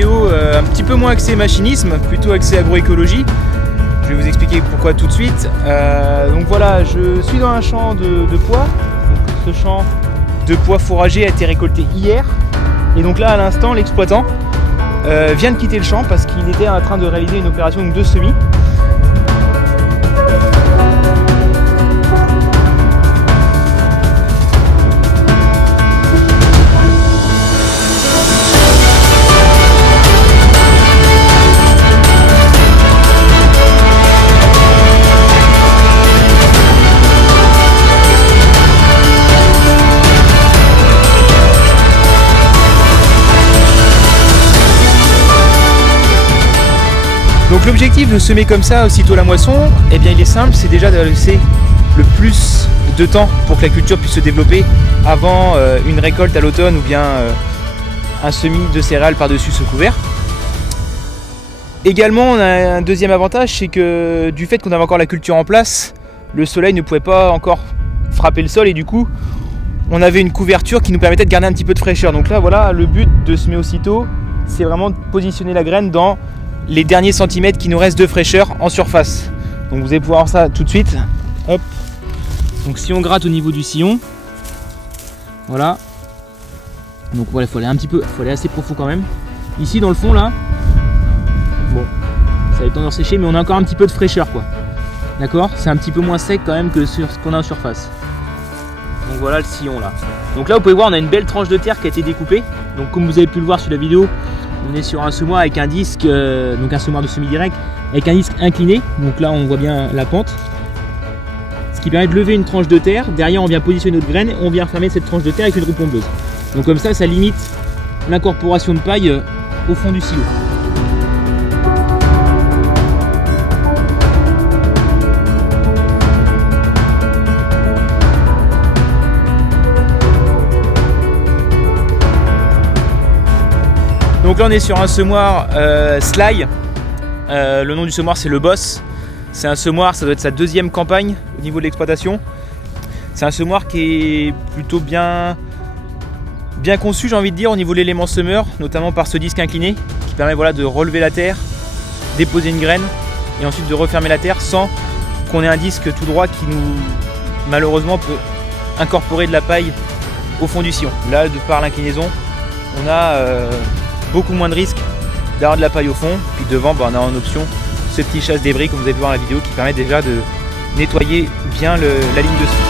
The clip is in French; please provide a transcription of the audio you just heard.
vidéo un petit peu moins axée machinisme, plutôt axée agroécologie. Je vais vous expliquer pourquoi tout de suite. Donc voilà, je suis dans un champ de pois. Donc, ce champ de pois fourragers a été récolté hier. Et donc là, à l'instant, l'exploitant vient de quitter le champ parce qu'il était en train de réaliser une opération de semis. Donc l'objectif de semer comme ça aussitôt la moisson, eh bien il est simple, c'est déjà de laisser le plus de temps pour que la culture puisse se développer avant une récolte à l'automne ou bien un semis de céréales par-dessus ce couvert. Également on a un deuxième avantage, c'est que du fait qu'on avait encore la culture en place, le soleil ne pouvait pas encore frapper le sol et du coup on avait une couverture qui nous permettait de garder un petit peu de fraîcheur. Donc là voilà, le but de semer aussitôt, c'est vraiment de positionner la graine dans les derniers centimètres qui nous restent de fraîcheur en surface. Donc vous allez pouvoir voir ça tout de suite. Hop. Donc si on gratte au niveau du sillon, voilà. Donc voilà, il faut aller un petit peu, il faut aller assez profond quand même. Ici dans le fond là, bon, ça va être tendance sécher, mais on a encore un petit peu de fraîcheur quoi. D'accord, c'est un petit peu moins sec quand même que sur ce qu'on a en surface. Donc voilà le sillon là. Donc là vous pouvez voir, on a une belle tranche de terre qui a été découpée. Donc comme vous avez pu le voir sur la vidéo, on est sur un semoir avec un disque, donc un semoir de semi-direct avec un disque incliné. Donc là on voit bien la pente. Ce qui permet de lever une tranche de terre. Derrière on vient positionner notre graine et on vient refermer cette tranche de terre avec une roue pondeuses. Donc comme ça limite l'incorporation de paille au fond du silo. Donc là on est sur un semoir Sly, le nom du semoir c'est le Boss. C'est un semoir, ça doit être sa deuxième campagne au niveau de l'exploitation. C'est un semoir qui est plutôt bien conçu, j'ai envie de dire, au niveau de l'élément semeur, notamment par ce disque incliné qui permet voilà, de relever la terre, déposer une graine et ensuite de refermer la terre sans qu'on ait un disque tout droit qui nous malheureusement peut incorporer de la paille au fond du sillon. Là de par l'inclinaison on a beaucoup moins de risques d'avoir de la paille au fond. Puis devant, on a en option ce petit chasse-débris comme vous avez pu voir dans la vidéo qui permet déjà de nettoyer bien la ligne de semis.